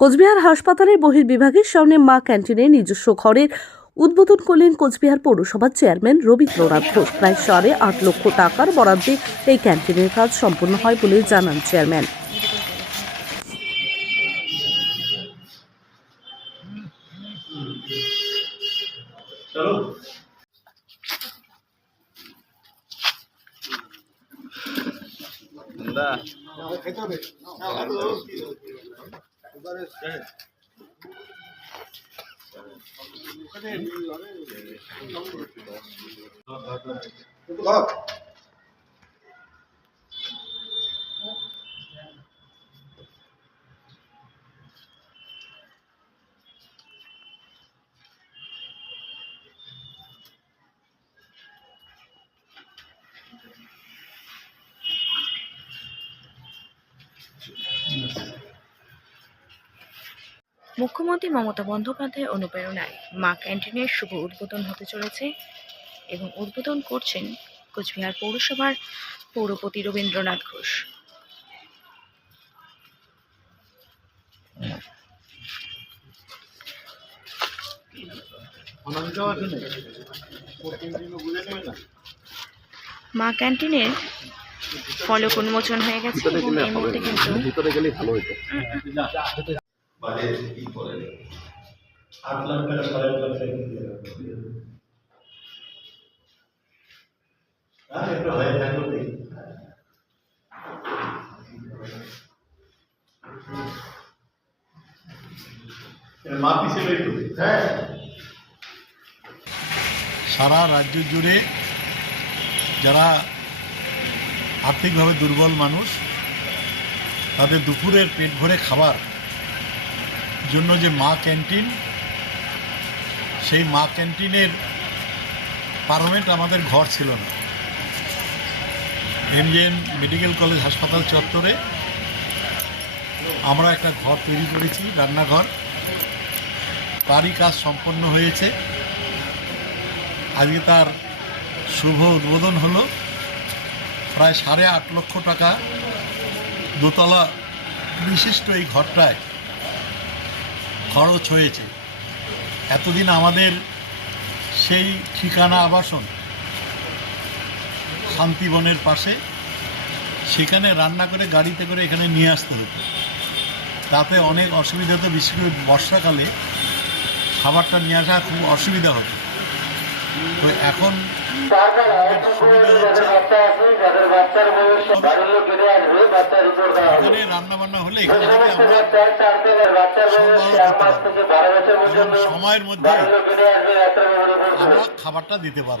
কোচবিহার হাসপাতালের বহির্বিভাগের সামনে মা ক্যান্টিনে নিজস্ব ঘরের উদ্বোধন করলেন কোচবিহার পৌরসভার চেয়ারম্যান রবীন্দ্রনাথ ঘোষ। প্রায় সাড়ে আট লক্ষ টাকার বরাদ্দে এই ক্যান্টিনের কাজ সম্পন্ন হয় বলে জানান চেয়ারম্যান। দা মুখ্যমন্ত্রী মমতা বন্দ্যোপাধ্যায়ের অনুপ্রেরণায় মা ক্যান্টিনের শুভ উদ্বোধন হতে চলেছে এবং উদ্বোধন করছেন কোচবিহার পৌরসভার পৌরপতি রবীন্দ্রনাথ ঘোষ। মা ক্যান্টিনের ফলক উন্মোচন হয়ে গেছে এবং এই মুহূর্তে কিন্তু বাজেট কি করেন আট লাখ টাকা সাড়ে আট লাখ টাকা দিয়ে। হ্যাঁ একটু হয়ে থাকল দেখি মাপ হিসেবে একটু হ্যাঁ সারা রাজ্য জুড়ে যারা আর্থিকভাবে দুর্বল মানুষ তাদের দুপুরের পেট ভরে খাবার জন্য যে মা ক্যান্টিন, সেই মা ক্যান্টিনের পারমানেন্ট আমাদের ঘর ছিল না। এমজেএন মেডিকেল কলেজ হাসপাতাল চত্বরে আমরা একটা ঘর তৈরি করেছি, রান্নাঘর। তারই কাজ সম্পন্ন হয়েছে। আজকে তার শুভ উদ্বোধন হলো। প্রায় সাড়ে আট লক্ষ টাকা দোতলা বিশিষ্ট এই ঘরটায় খরচ হয়েছে। এতদিন আমাদের সেই ঠিকানা আবাসন শান্তিবনের পাশে, সেখানে রান্না করে গাড়িতে করে এখানে নিয়ে আসতে হতো। তাতে অনেক অসুবিধা হতো, বিশেষ করে বর্ষাকালে খাবারটা নিয়ে আসা খুব অসুবিধা হতো। তো এখন রান্না বান্না হলে এখান থেকে সময়ের মধ্যে আমরা খাবারটা দিতে পারব।